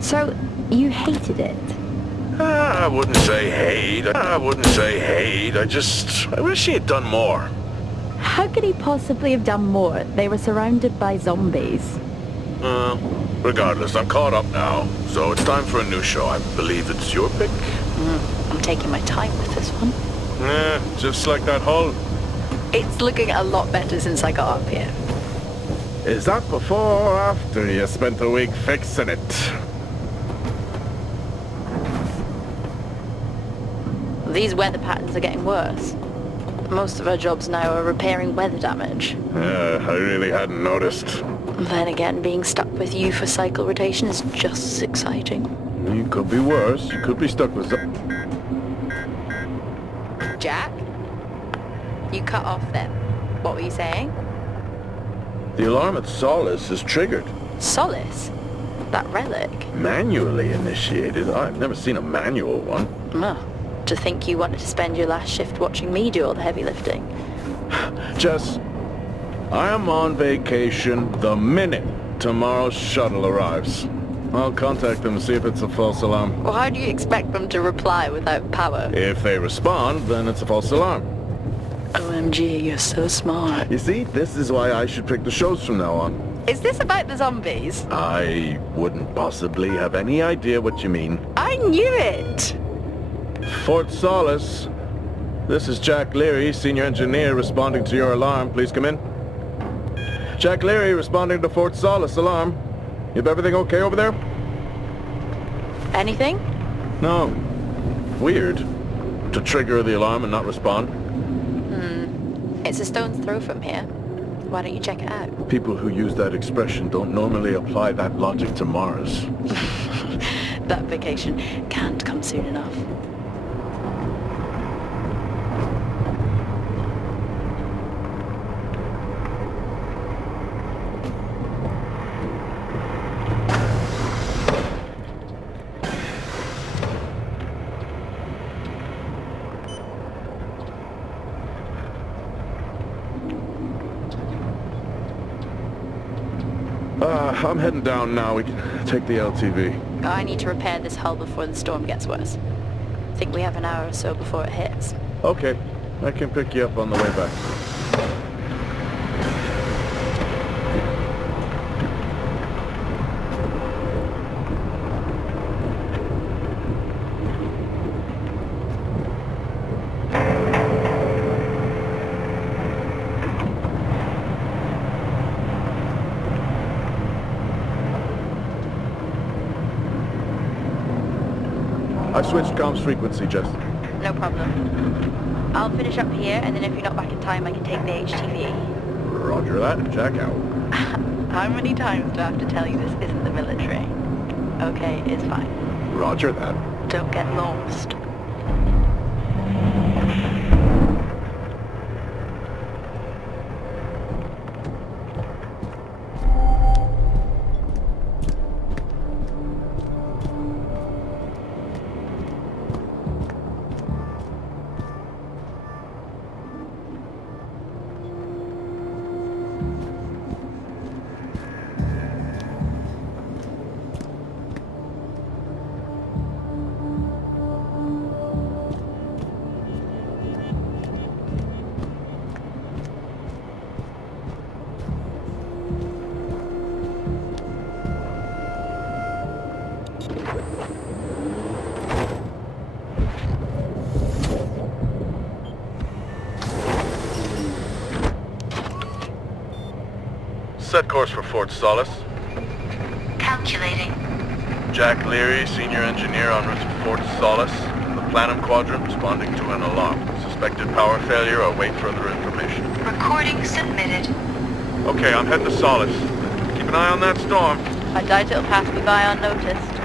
So, you hated it? I wouldn't say hate. I wish he had done more. How could he possibly have done more? They were surrounded by zombies. Regardless, I'm caught up now, so it's time for a new show. I believe it's your pick? I'm taking my time with this one. Just like that hull. It's looking a lot better since I got up here. Is that before or after you spent a week fixing it? These weather patterns are getting worse. Most of our jobs now are repairing weather damage. I really hadn't noticed. Then again, being stuck with you for cycle rotation is just as exciting. You could be worse. You could be stuck with... Jack? You cut off then. What were you saying? The alarm at Solis is triggered. Solis? That relic? Manually initiated? I've never seen a manual one. To think you wanted to spend your last shift watching me do all the heavy lifting. Jess, I am on vacation the minute tomorrow's shuttle arrives. I'll contact them and see if it's a false alarm. Well, how do you expect them to reply without power? If they respond, then it's a false alarm. OMG, you're so smart. You see, this is why I should pick the shows from now on. Is this about the zombies? I wouldn't possibly have any idea what you mean. I knew it! Fort Solis. This is Jack Leary, senior engineer, responding to your alarm. Please come in. Jack Leary responding to Fort Solis alarm. You have everything okay over there? Anything? No. Weird. To trigger the alarm and not respond. It's a stone's throw from here. Why don't you check it out? People who use that expression don't normally apply that logic to Mars. That vacation can't come soon enough. I'm heading down now. We can take the LTV. I need to repair this hull before the storm gets worse. I think we have an hour or so before it hits. Okay. I can pick you up on the way back. I switched comms frequency, Jess. No problem. I'll finish up here, and then if you're not back in time, I can take the HTV. Roger that. Jack out. How many times do I have to tell you this isn't the military? Okay, it's fine. Roger that. Don't get lost. Set course for Fort Solis. Calculating. Jack Leary, senior engineer en route to Fort Solis. The Planum Quadrant responding to an alarm. Suspected power failure. Await further information. Recording submitted. Okay, I'm heading to Solis. Keep an eye on that storm. I doubt it'll pass me by unnoticed.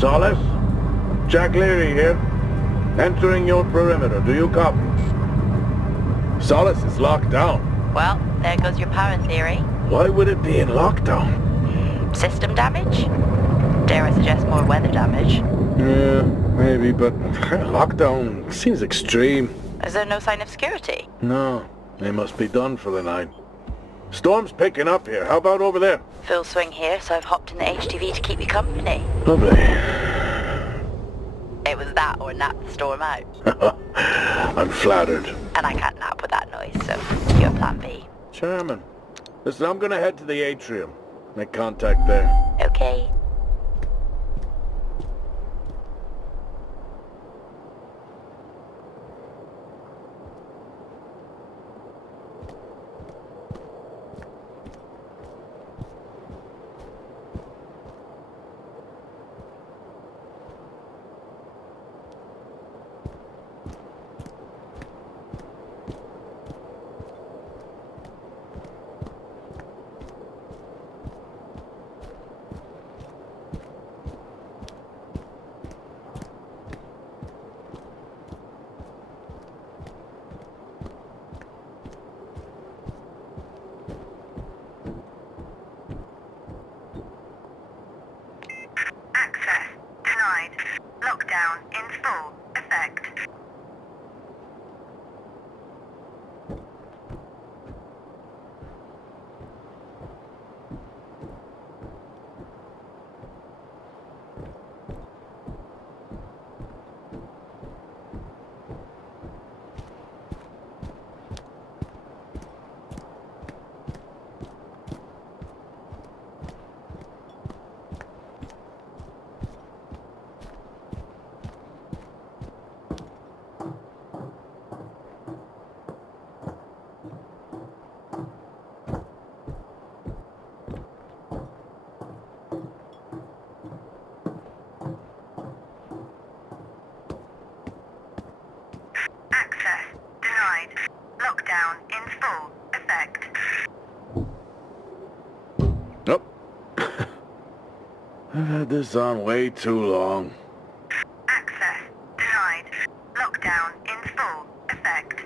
Solis? Jack Leary here. Entering your perimeter. Do you copy? Solis is locked down. Well, there goes your power theory. Why would it be in lockdown? System damage? Dare I suggest more weather damage? Yeah, maybe, but lockdown seems extreme. Is there no sign of security? No, they must be done for the night. Storm's picking up here. How about over there? Full swing here, so I've hopped in the HTV to keep you company. Lovely. It was that or nap the storm out. I'm flattered. And I can't nap with that noise, so you're plan B. Chairman. Listen, I'm gonna head to the atrium. Make contact there. Okay. Lockdown in full effect. Lockdown in full effect. Nope. I've had this on way too long. Access denied. Lockdown in full effect.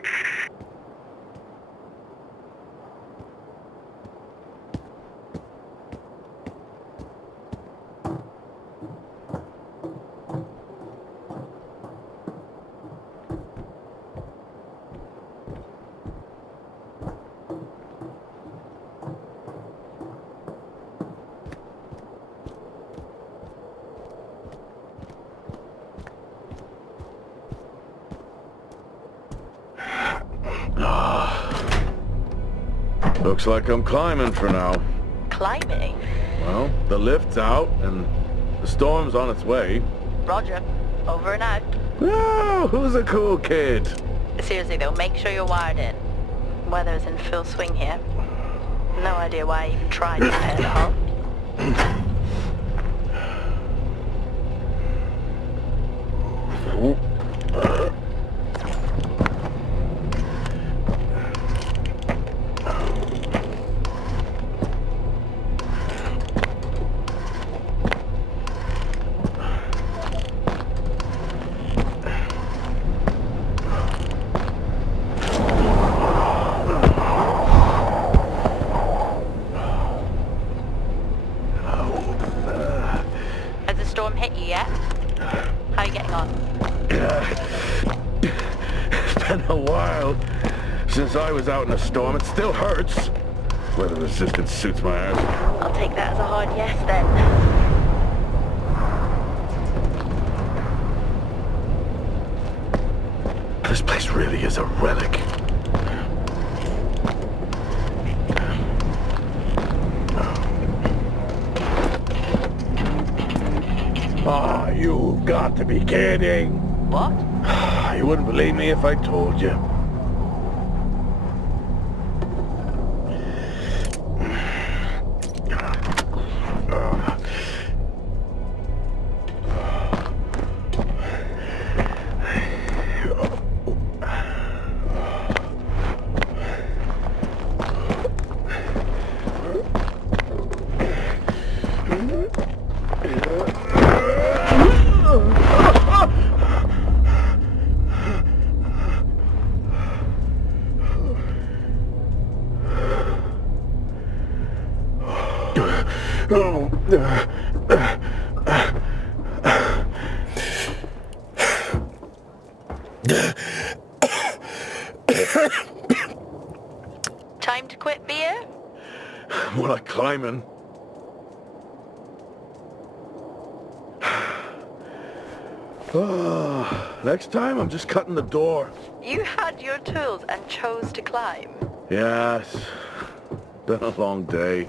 Looks like I'm climbing for now. Climbing? Well, the lift's out and the storm's on its way. Roger. Over and out. Oh, who's a cool kid? Seriously though, make sure you're wired in. Weather's in full swing here. No idea why I even tried to stay at home. Hit you yet? How are you getting on? It's been a while since I was out in a storm. It still hurts. Weather resistance suits my ass. I'll take that as a hard yes then. This place really is a relic. Ah, you've got to be kidding. What? You wouldn't believe me if I told you. Time to quit beer? More like climbing. Oh, next time I'm just cutting the door. You had your tools and chose to climb. Yes. Been a long day.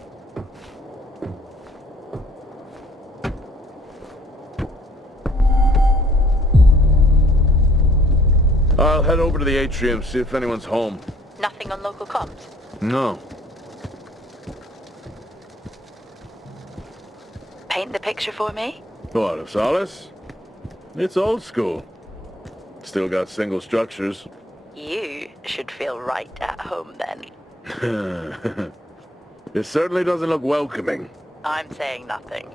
I'll head over to the atrium, see if anyone's home. Nothing on local comms? No. Paint the picture for me? What, of Solis? It's old school. Still got single structures. You should feel right at home then. It certainly doesn't look welcoming. I'm saying nothing.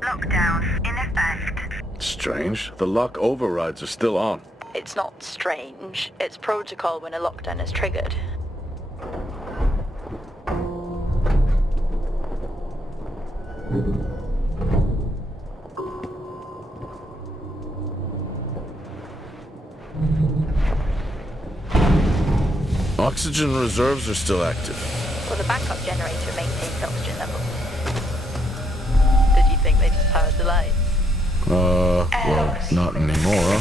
Lockdown in effect. Strange. The lock overrides are still on. It's not strange. It's protocol when a lockdown is triggered. Oxygen reserves are still active. Well, the backup generator maintains oxygen levels. Did you think they just powered the lights? Well, not anymore.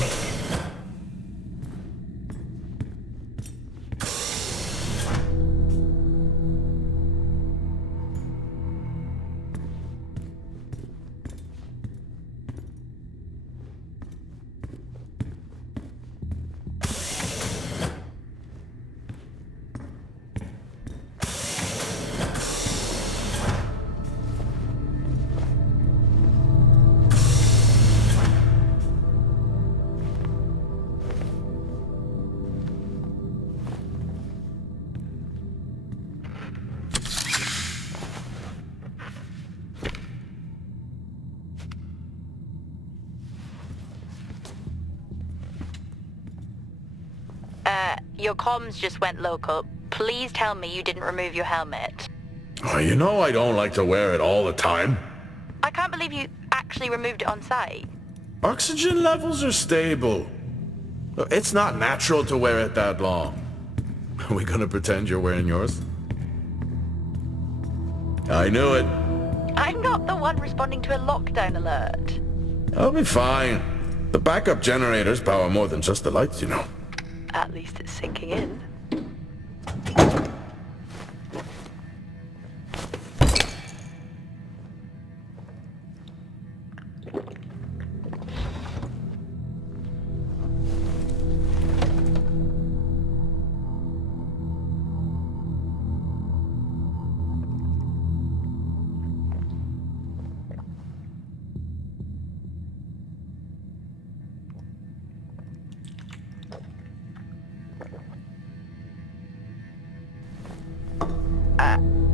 Your comms just went local. Please tell me you didn't remove your helmet. Oh, you know I don't like to wear it all the time. I can't believe you actually removed it on site. Oxygen levels are stable. It's not natural to wear it that long. Are we gonna pretend you're wearing yours? I knew it. I'm not the one responding to a lockdown alert. I'll be fine. The backup generators power more than just the lights, you know. At least it's sinking in.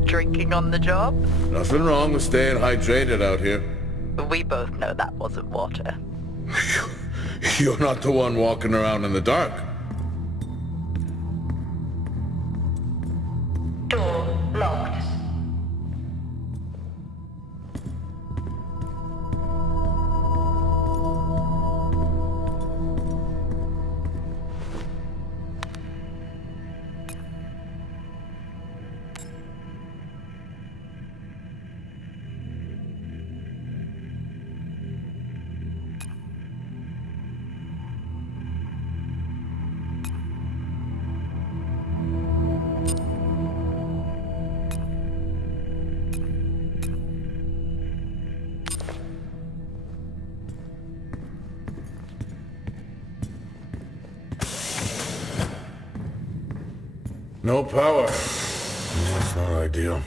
Drinking on the job? Nothing wrong with staying hydrated out here. We both know that wasn't water. You're not the one walking around in the dark. Door locked. No power. That's not ideal.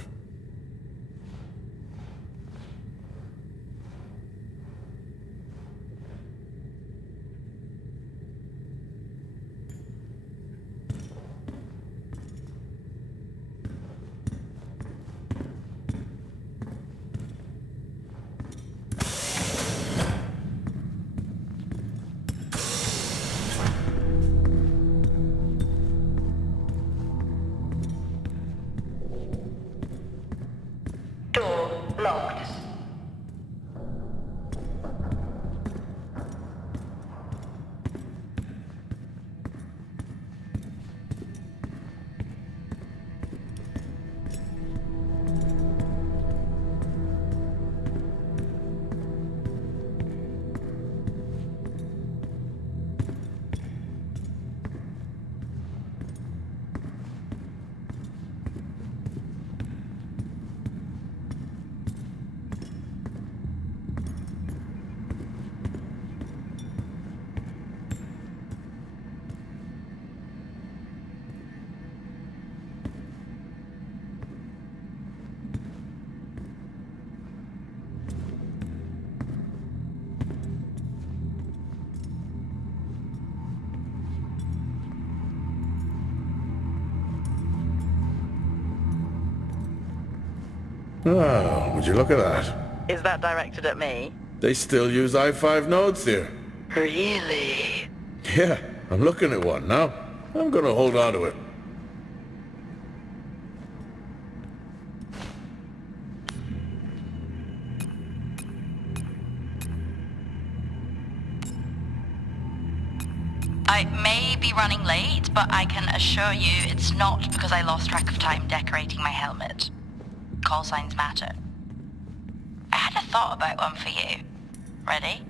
Oh, would you look at that? Is that directed at me? They still use i5 nodes here. Really? Yeah, I'm looking at one now. I'm gonna hold on to it. I may be running late, but I can assure you it's not because I lost track of time decorating my helmet. Call signs matter. I had a thought about one for you. Ready?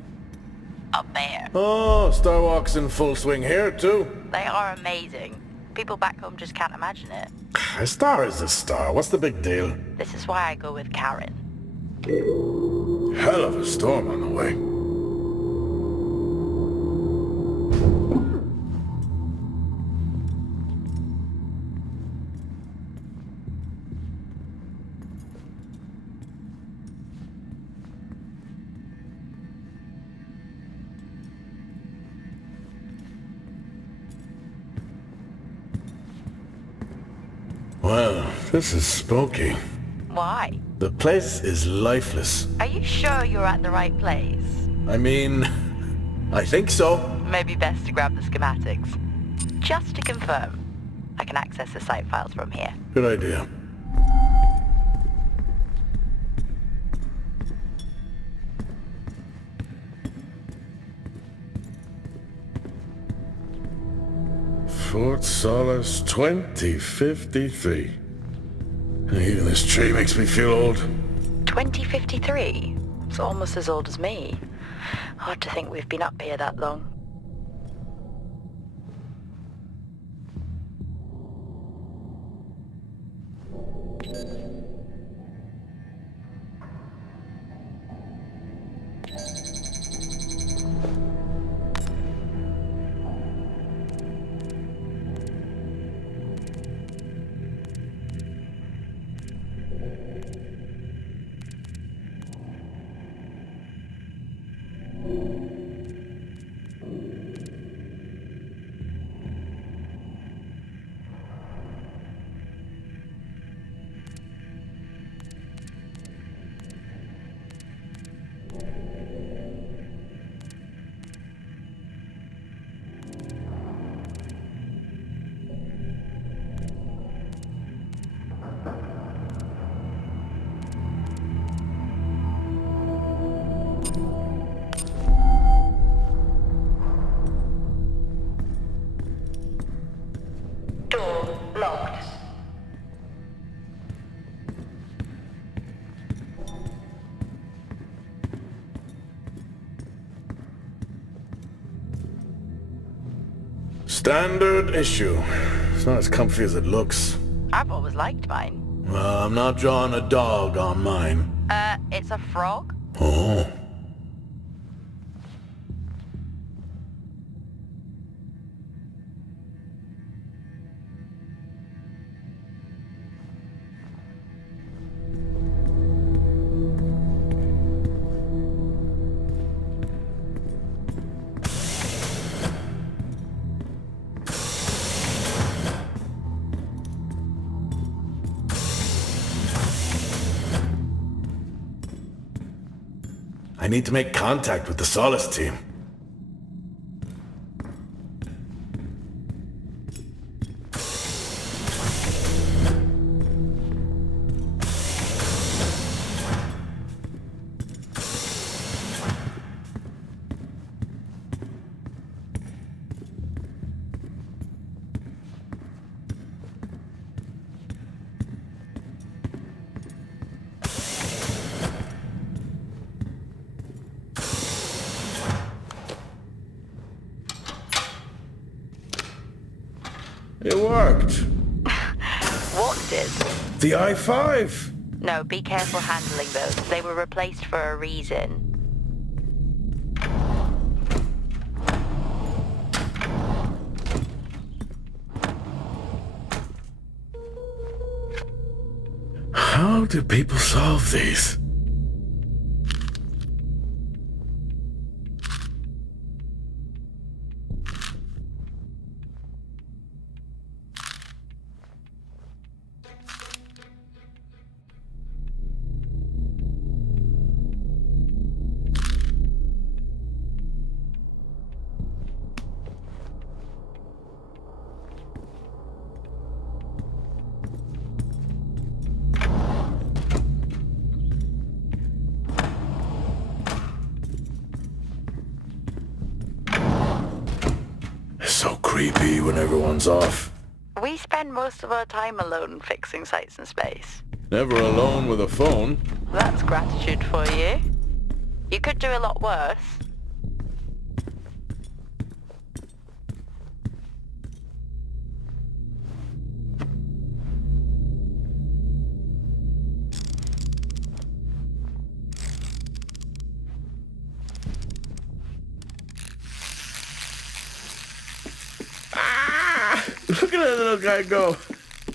A bear. Oh, Starwalk's in full swing here, too. They are amazing. People back home just can't imagine it. A star is a star. What's the big deal? This is why I go with Karen. Hell of a storm on the way. Well, this is spooky. Why? The place is lifeless. Are you sure you're at the right place? I mean, I think so. Maybe best to grab the schematics. Just to confirm, I can access the site files from here. Good idea. Fort Solis 2053. Even this tree makes me feel old. 2053? It's almost as old as me. Hard to think we've been up here that long. Door locked. Standard issue. It's not as comfy as it looks. I've always liked mine. Well, I'm not drawing a dog on mine. It's a frog? Oh. I need to make contact with the Solis team. It worked. What did? The i5. No, be careful handling those. They were replaced for a reason. How do people solve these? creepy when everyone's off. We spend most of our time alone fixing sites in space. Never alone with a phone. That's gratitude for you. You could do a lot worse. Look at that little guy go.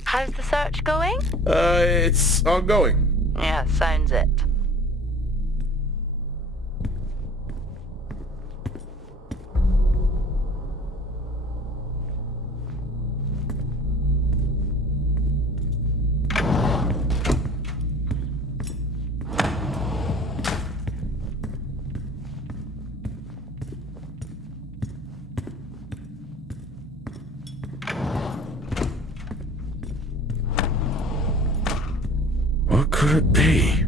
How's the search going? It's ongoing. Yeah, sounds it. What could it be?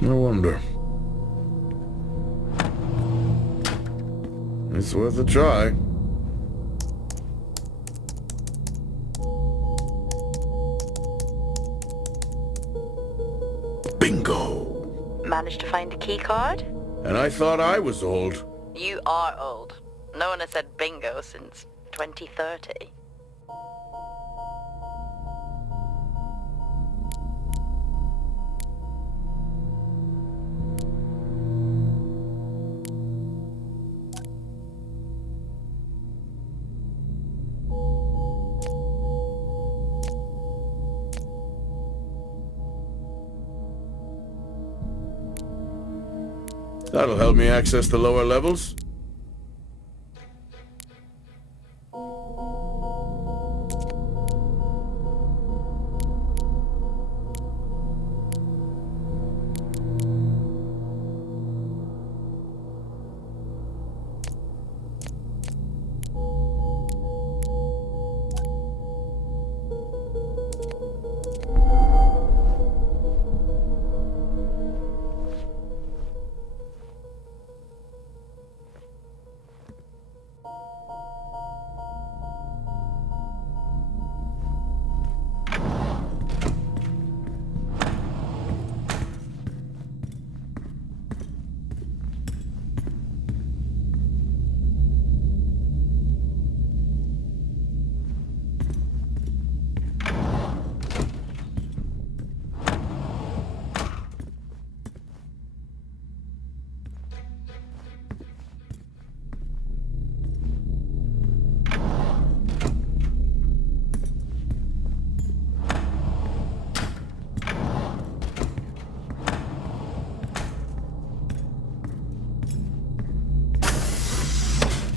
No wonder. It's worth a try. Bingo! Managed to find a key card? And I thought I was old. You are old. No one has said bingo since 2030. That'll help me access the lower levels.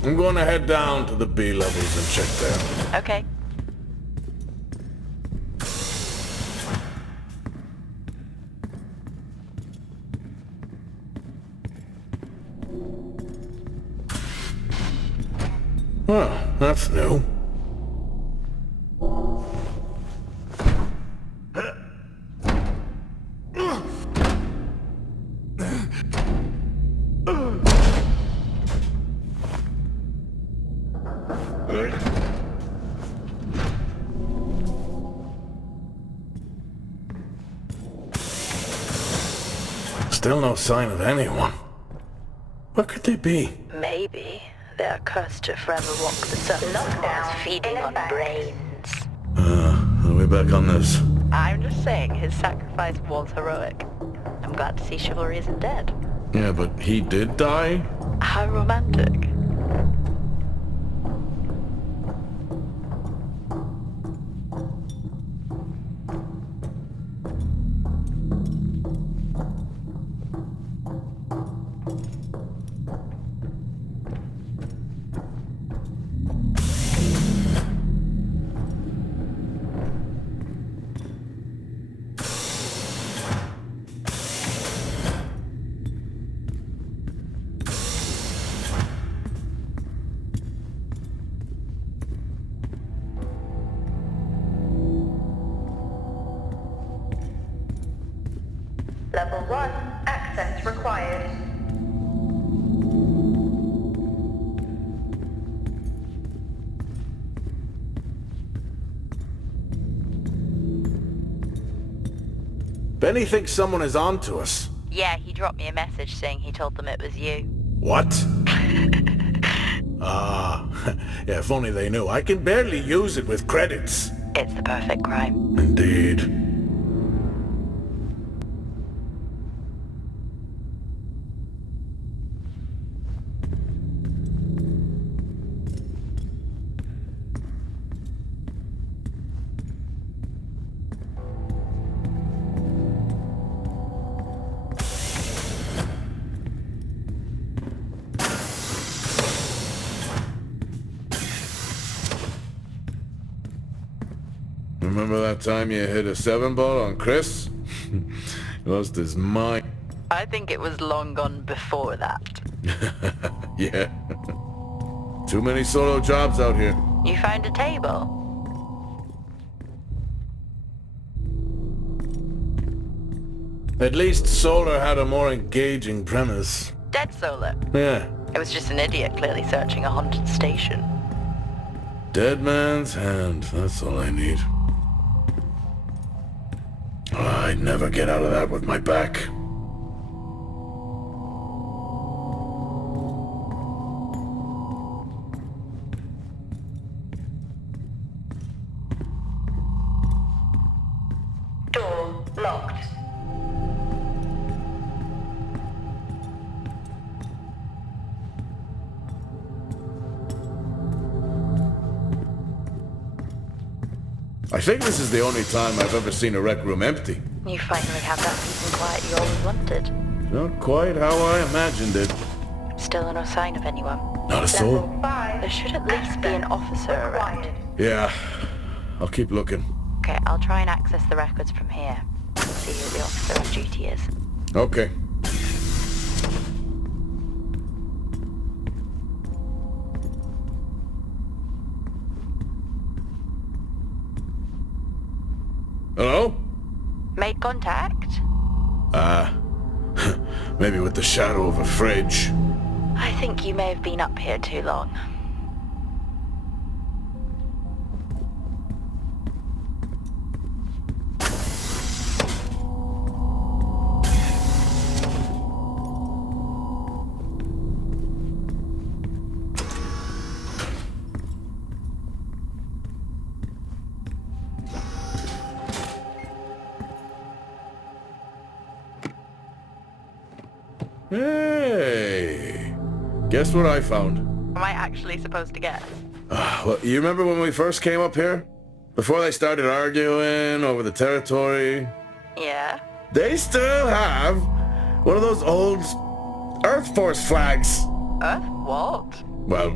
I'm gonna head down to the B levels and check there. Okay. Well, that's new. Still no sign of anyone. What could they be? Maybe they're cursed to forever walk the surface of Mars, feeding on brains. Are we back on this? I'm just saying his sacrifice was heroic. I'm glad to see chivalry isn't dead. Yeah, but he did die? How romantic. Level 1, access required. Benny thinks someone is on to us. Yeah, he dropped me a message saying he told them it was you. What? Ah, yeah, if only they knew. I can barely use it with credits. It's the perfect crime. Indeed. Remember that time you hit a 7-ball on Chris? He lost his mind. I think it was long gone before that. Yeah. Too many solo jobs out here. You found a table? At least Solar had a more engaging premise. Dead Solar. Yeah. It was just an idiot clearly searching a haunted station. Dead man's hand. That's all I need. I'd never get out of that with my back. Door locked. I think this is the only time I've ever seen a rec room empty. You finally have that peace and quiet you always wanted. Not quite how I imagined it. Still no sign of anyone. Not a soul. Level 5, There should at least be an officer around. required. Yeah. I'll keep looking. Okay, I'll try and access the records from here. See who the officer on duty is. Okay. Hello? Made contact? Maybe with the shadow of a fridge. I think you may have been up here too long. Hey! Guess what I found? Am I actually supposed to guess? Well, you remember when we first came up here? Before they started arguing over the territory? Yeah? They still have one of those old Earth Force flags. What? Well,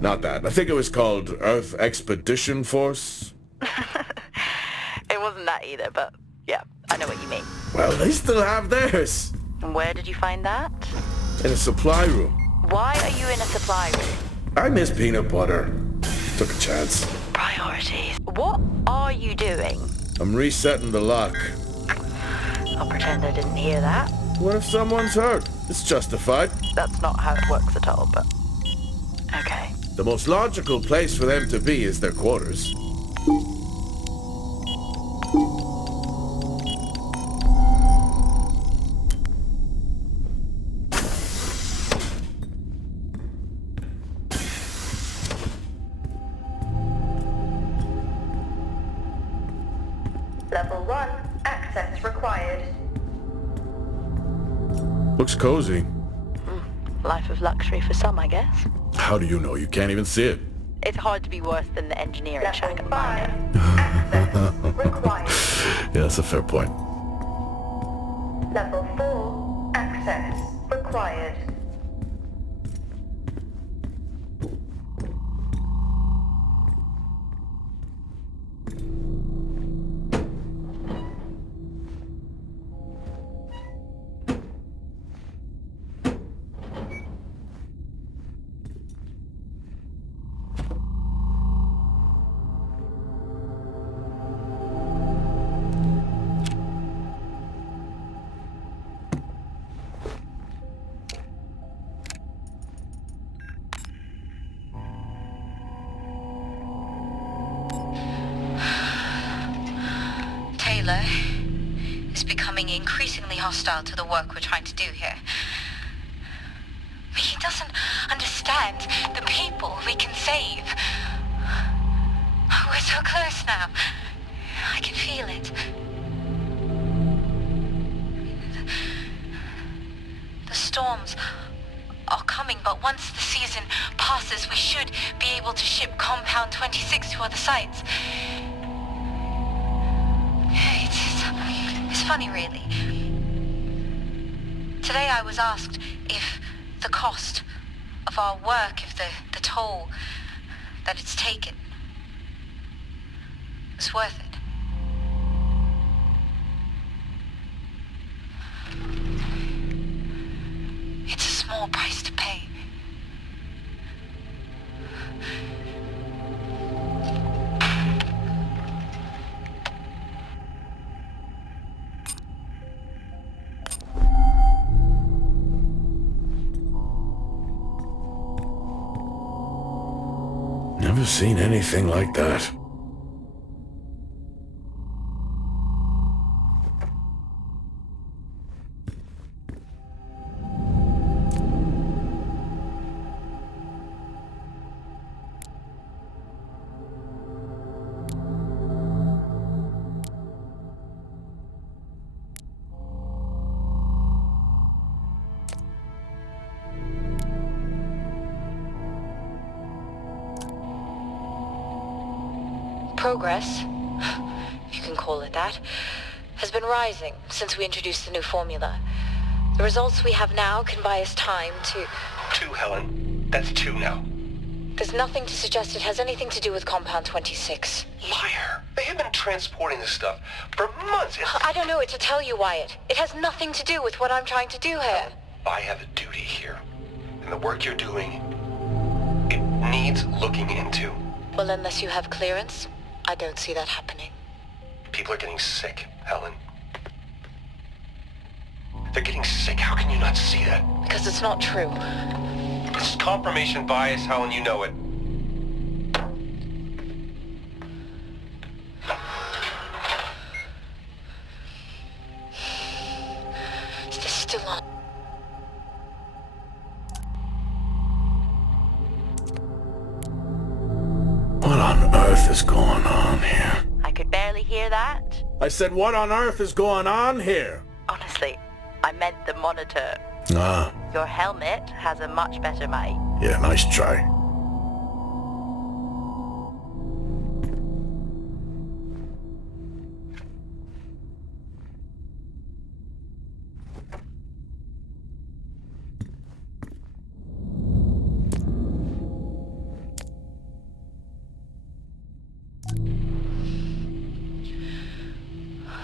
not that. I think it was called Earth Expedition Force. It wasn't that either, but yeah, I know what you mean. Well, they still have theirs. And where did you find that? In a supply room. Why are you in a supply room? I miss peanut butter. Took a chance. Priorities. What are you doing? I'm resetting the lock. I'll pretend I didn't hear that. What if someone's hurt? It's justified. That's not how it works at all, but... Okay. The most logical place for them to be is their quarters. Level 1, access required. Looks cozy. Life of luxury for some, I guess. How do you know? You can't even see it. It's hard to be worse than the engineering shack Level at the 5, miner. access required. Yeah, that's a fair point. Level 4, access required. increasingly hostile to the work we're trying to do here. But he doesn't understand the people we can save. We're so close now. I can feel it. The storms are coming, but once the season passes, we should be able to ship Compound 26 to other sites. It's funny, really. Today I was asked if the cost of our work, if the toll that it's taken is worth it. It's a small price to pay. Never seen anything like that. Progress, if you can call it that, has been rising since we introduced the new formula. The results we have now can buy us time to... 2, Helen. That's 2 now. There's nothing to suggest it has anything to do with Compound 26. Liar. They have been transporting this stuff for months. I don't know what to tell you, Wyatt. It has nothing to do with what I'm trying to do here. I have a duty here. And the work you're doing, it needs looking into. Well, unless you have clearance, I don't see that happening. People are getting sick, Helen. They're getting sick. How can you not see that? Because it's not true. It's confirmation bias, Helen. You know it. Is this still on? What on earth is going on here? I could barely hear that. I said, what on earth is going on here? Honestly, I meant the monitor. Ah, Your helmet has a much better mic. yeah, nice try.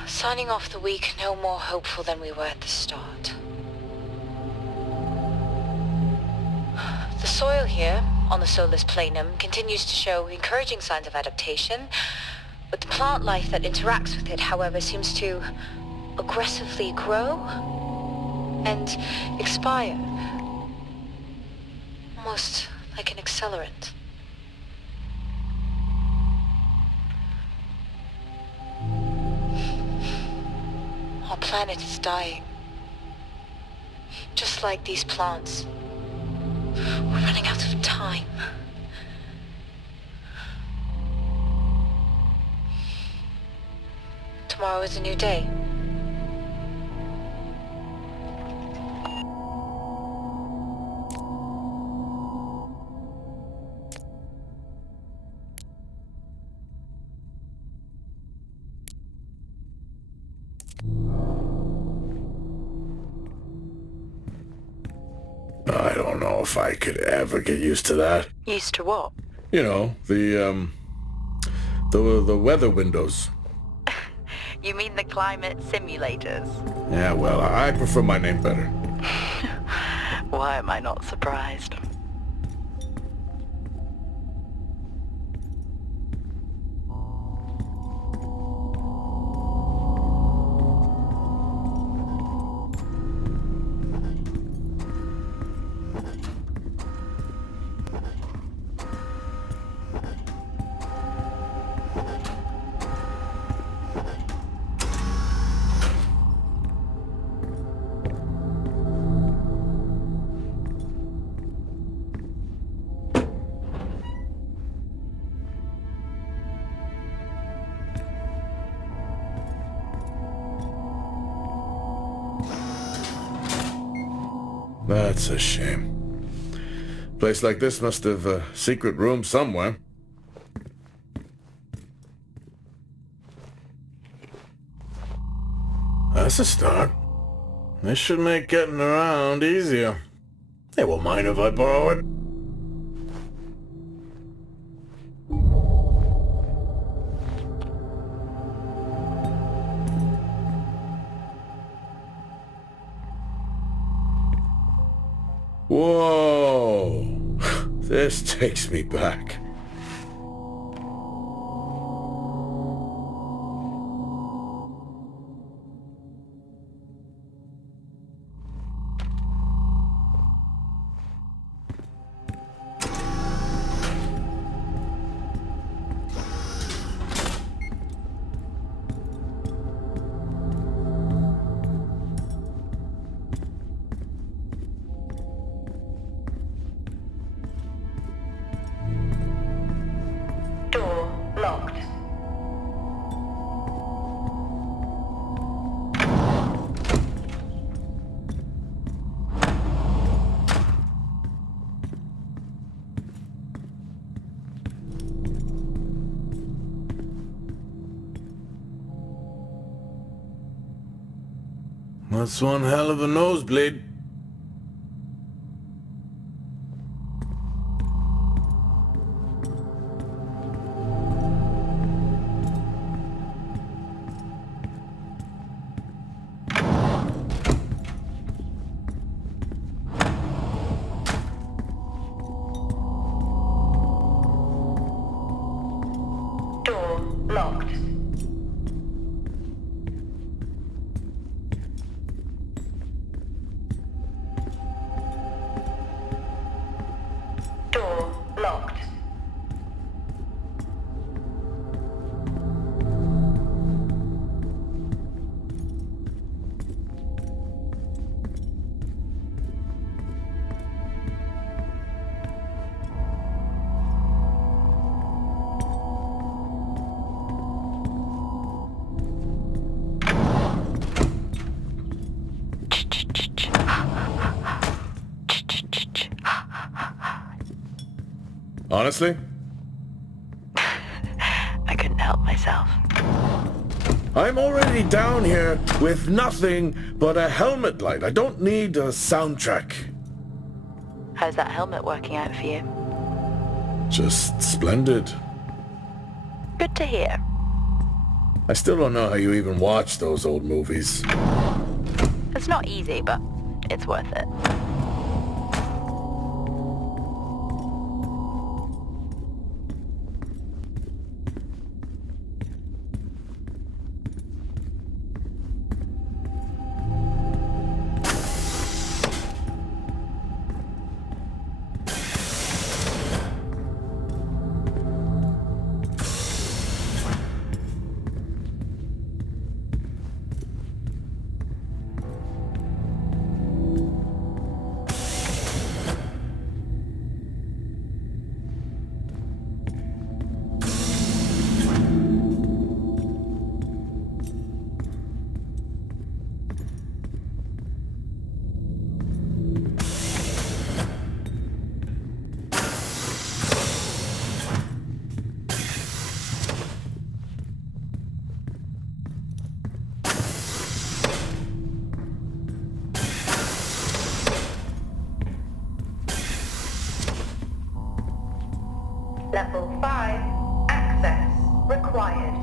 Signing off the week no more hopeful than we were at the start. The soil here, on the Solis Planum, continues to show encouraging signs of adaptation, but the plant life that interacts with it, however, seems to aggressively grow and expire. Almost like an accelerant. Our planet is dying. Just like these plants. We're running out of time. Tomorrow is a new day. I don't know if I could ever get used to that. Used to what? You know, the weather windows. You mean the climate simulators? Yeah, well, I prefer my name better. Why am I not surprised? That's a shame. Place like this must have a secret room somewhere. That's a start. This should make getting around easier. They won't mind if I borrow it. Whoa! This takes me back. Door locked. That's one hell of a nosebleed. Door locked. Door locked. Honestly? I couldn't help myself. I'm already down here with nothing but a helmet light. I don't need a soundtrack. How's that helmet working out for you? Just splendid. Good to hear. I still don't know how you even watch those old movies. It's not easy, but it's worth it. Level 5. Access required.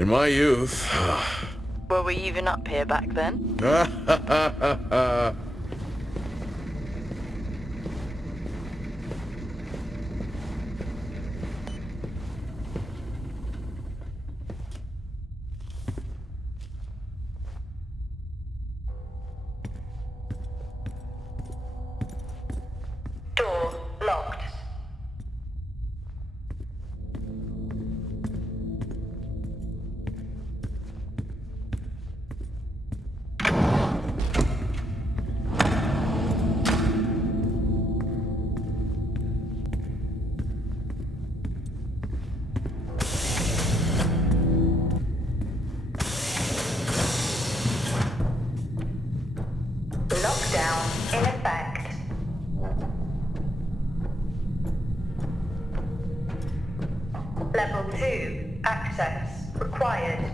In my youth... Were we even up here back then? Door locked. Lockdown in effect. Level 2 access required.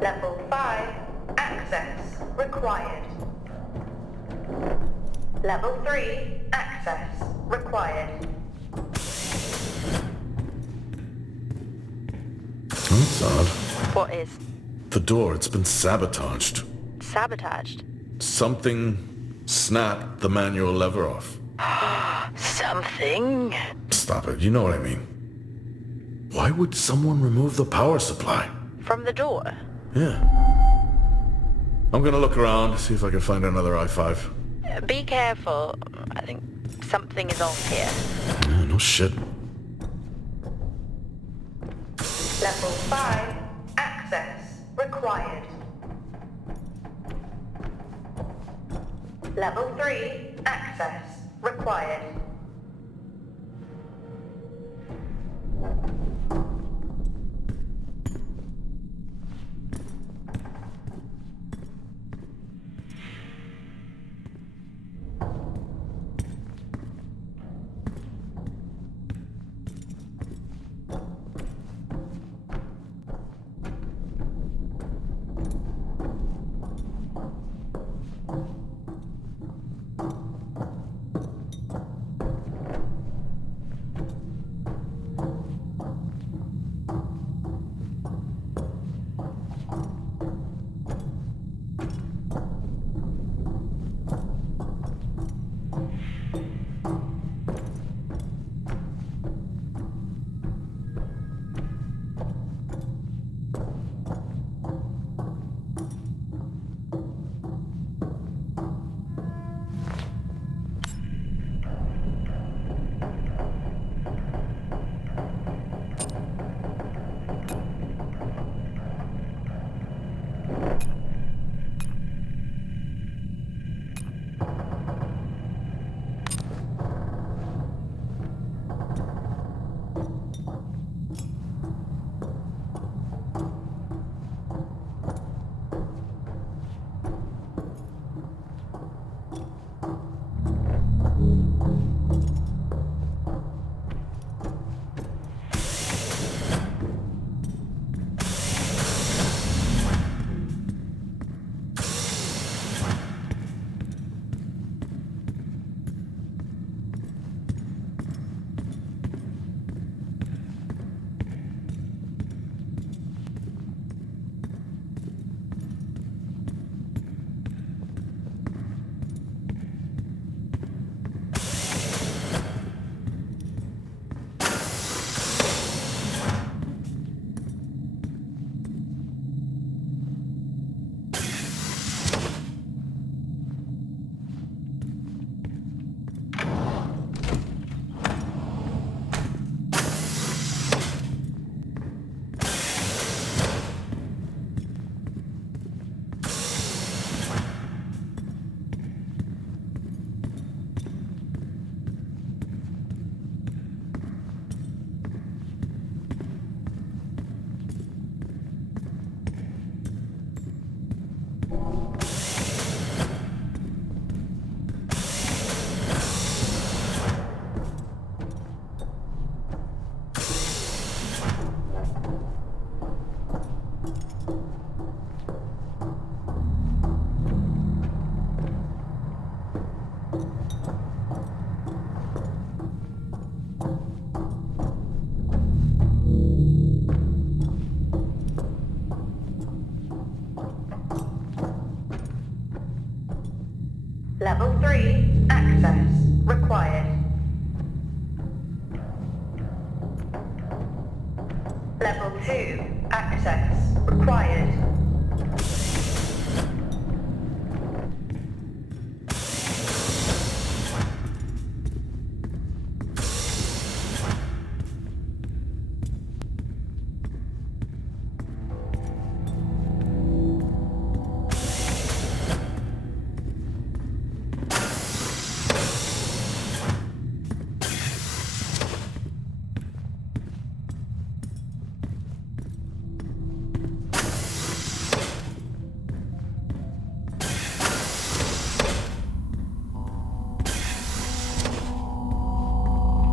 Level 5 access required. Level 3 access required. That's odd. What is? The door, it's been sabotaged. Sabotaged? Something snapped the manual lever off. Something? Stop it, you know what I mean. Why would someone remove the power supply? From the door? Yeah. I'm gonna look around, see if I can find another i5. Be careful. I think something is off here. Yeah, no shit. Level 5 access required. Level 3 access required.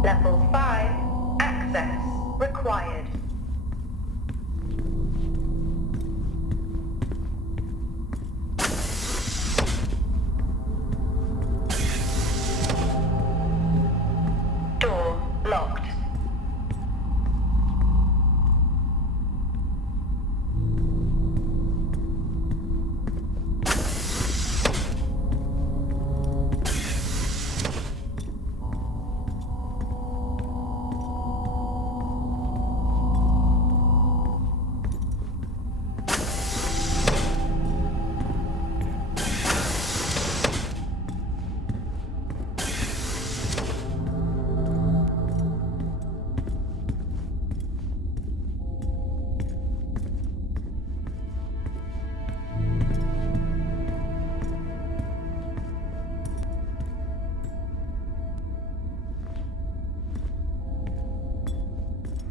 Level 5, access required. Door locked.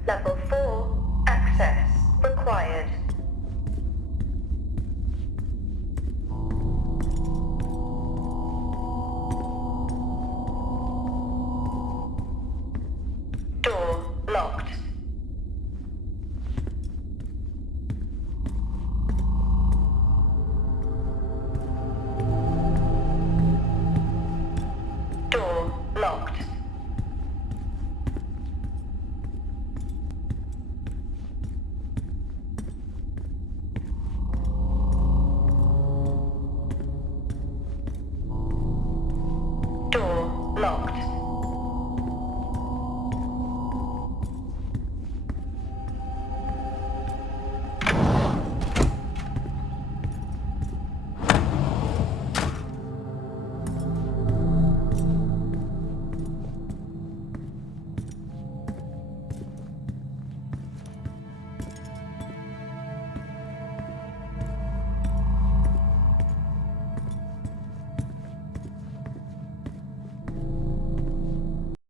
Level 4, access required. Door locked. Door locked. Door locked.